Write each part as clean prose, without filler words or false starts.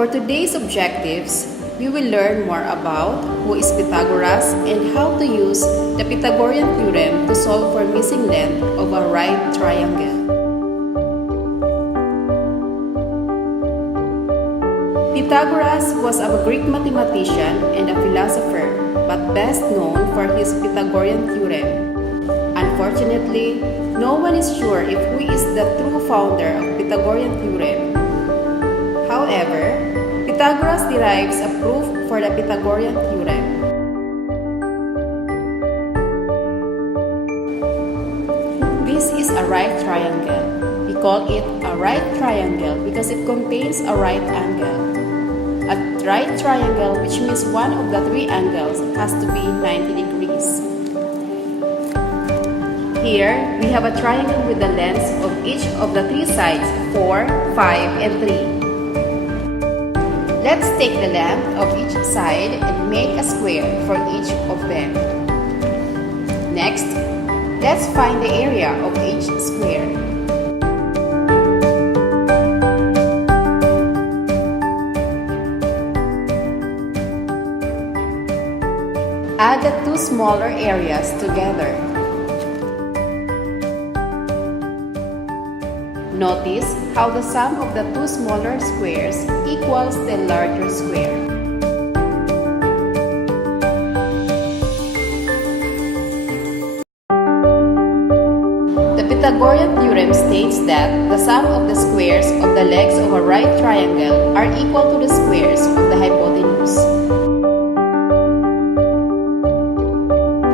For today's objectives, we will learn more about who is Pythagoras and how to use the Pythagorean Theorem to solve for missing length of a right triangle. Pythagoras was a Greek mathematician and a philosopher, but best known for his Pythagorean Theorem. Unfortunately, no one is sure if who is the true founder of Pythagorean Theorem. However, Pythagoras derives a proof for the Pythagorean Theorem. This is a right triangle. We call it a right triangle because it contains a right angle. A right triangle, which means one of the three angles has to be 90 degrees. Here, we have a triangle with the lengths of each of the three sides, 4, 5, and 3. Let's take the length of each side and make a square for each of them. Next, let's find the area of each square. Add the two smaller areas together. Notice how the sum of the two smaller squares equals the larger square. The Pythagorean theorem states that the sum of the squares of the legs of a right triangle are equal to the squares of the hypotenuse.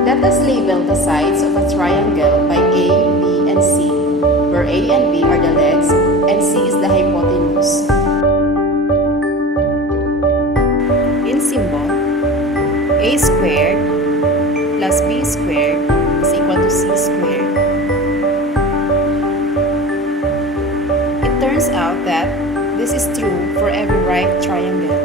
Let us label the sides of a triangle by A, B, and C, where A and B are the legs and C is the hypotenuse. In symbol, A squared plus B squared is equal to C squared. It turns out that this is true for every right triangle.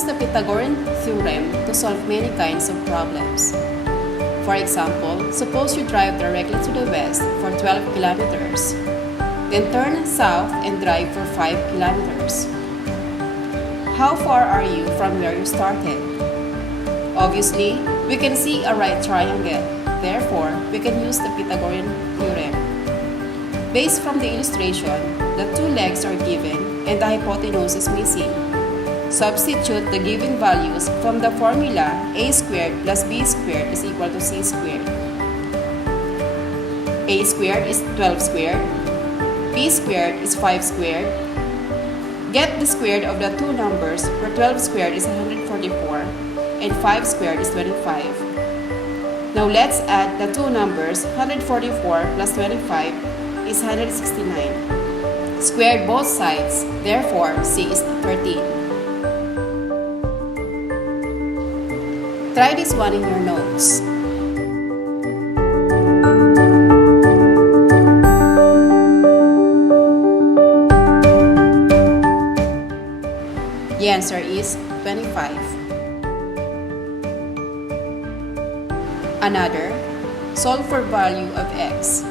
The Pythagorean theorem to solve many kinds of problems. For example, suppose you drive directly to the west for 12 kilometers, then turn south and drive for 5 kilometers. How far are you from where you started? Obviously, we can see a right triangle. Therefore, we can use the Pythagorean theorem. Based from the illustration, the two legs are given and the hypotenuse is missing. Substitute the given values from the formula A squared plus B squared is equal to C squared. A squared is 12 squared. B squared is 5 squared. Get the squared of the two numbers where 12 squared is 144 and 5 squared is 25. Now let's add the two numbers 144 plus 25 is 169. Square both sides, therefore C is 13. Try this one in your notes. The answer is 25. Another, solve for value of x.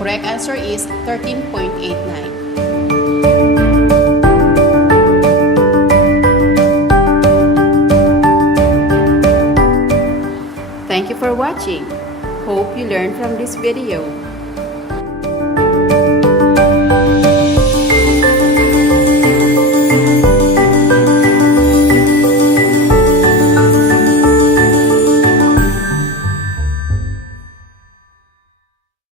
Correct answer is 13.89. Thank you for watching. Hope you learned from this video.